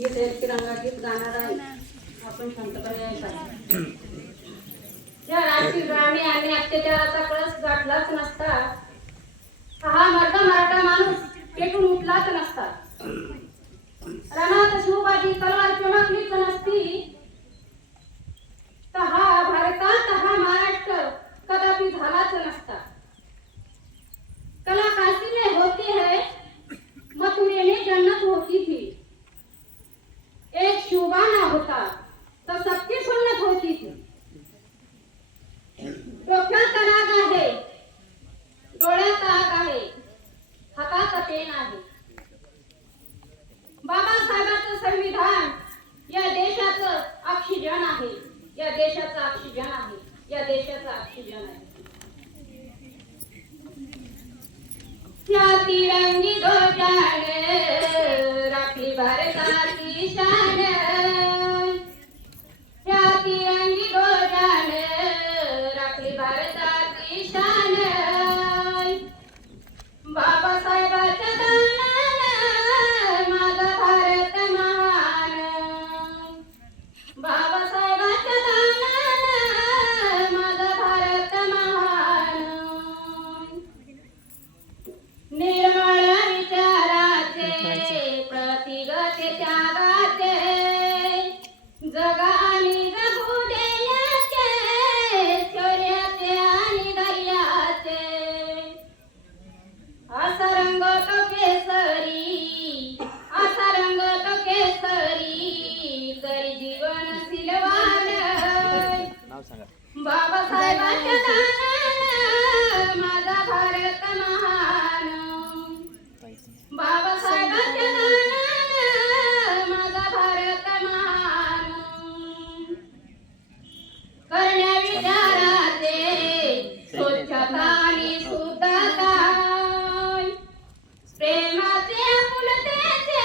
इथे तिरंगा गीत गाणार आहे. आपण शांतपणे ऐकायचं. या राजकीय राणी आणि अत्याचाराचा कळस गाठलाच नसता, हा मर्द मराठा माणूस पेटून उठलाच नसता, रणात शिवबाजी तलवार चमकलीच नसती, तर हा भारतात हा महाराष्ट्र कदापि झालाच नसता. कला काशी में होती है, मथुरे में जन्नत होती थी. एक शिवबाना होता तो सबकी सुन्नत होती थी. डोक्यात नाग आहे, डोळ्यात आग आहे, हातात पेन आहे. बाबासाहेबांचं संविधान या देशाचं ऑक्सिजन आहे, या देशाचं ऑक्सिजन आहे, या देशाचं ऑक्सिजन आहे. त्या तिरंगी ध्वजाने राखली भारताची शान, त्या तिरंगी ध्वजाने राखली भारताची शान. बाबासाहेबांच्या दानानं माझा भारत महान, बाबासाहेबांच्या दानानं माझा भारत महान. निर्मळ विचाराचे प्रतिगत त्यागाचे, जग आणि जगू देण्याचे, शौर्याचे आणि धैर्याचे. असा रंग तो केसरी, असा रंग तो केसरी, करी जीवन सिलवान. बाबासाहेबांच्या दानानं माझा भारत महान, बाबासाहेबांच्या दानानं माझा भारत महान. करण्या विचाराचे स्वच्छता आणि शुद्धता, प्रेमाचे फुलतेचे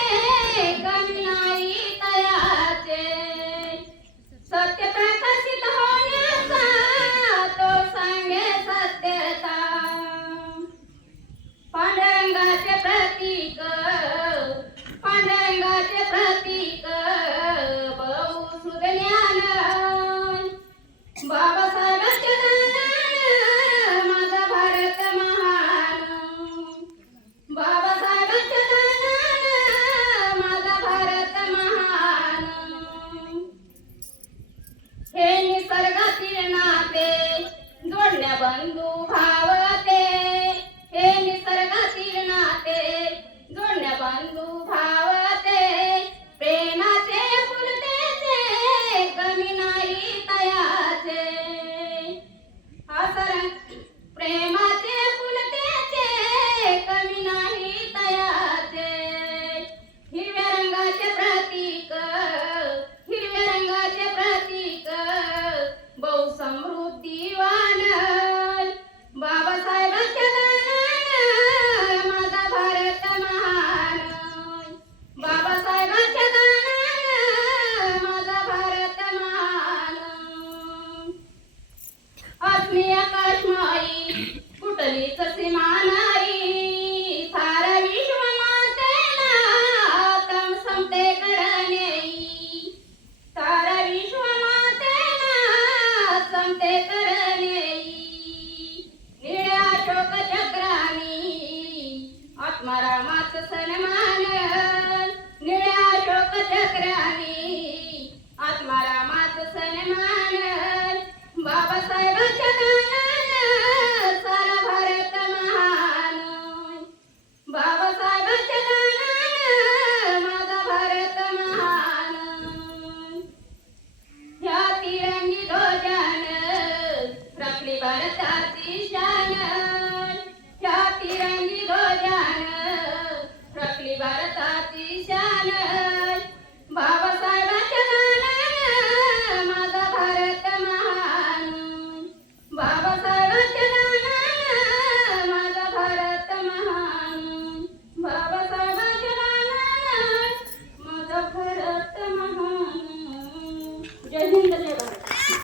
कमी नाही तयाचे. सत्य प्रकाशित होण्याचा तो सांगे सत्यता. पांडुरंगाचे प्रतीक, पांडुरंगाचे प्रतीक बहुसुध ज्ञान. बाबासाहेबांच्या दानानं माझा भारत महान, बाबासाहेबांच्या दानानं माझा भारत महान. हे निसर्गातील नाते जोडण्या बंधू भावते, हे निसर्गातील नाते जोडण्या बंधू भावते. प्रेमाचे फुलतेचे कमी नाही तयाचे, प्रेमाचे फुलतेचे कमी नाही तयाचे. हिरव्या रंगाचे प्रतीक, हिरव्या रंगाचे प्रतीक बहुसमृद्धीवान. बाबासाहेबांच्या दानानं माझा भारत महान, बाबासाहेबांच्या दानानं माझा भारत महान. आत्मीय आकाशमाई कुठलीच सीमा नाही, सारा विश्व मातेला तम समते करणे, सारा विश्व मातेला समते करणे. निळ्या अशोक चक्रानी आत्मारामात सन्मान, निळ्या अशोक चक्रानी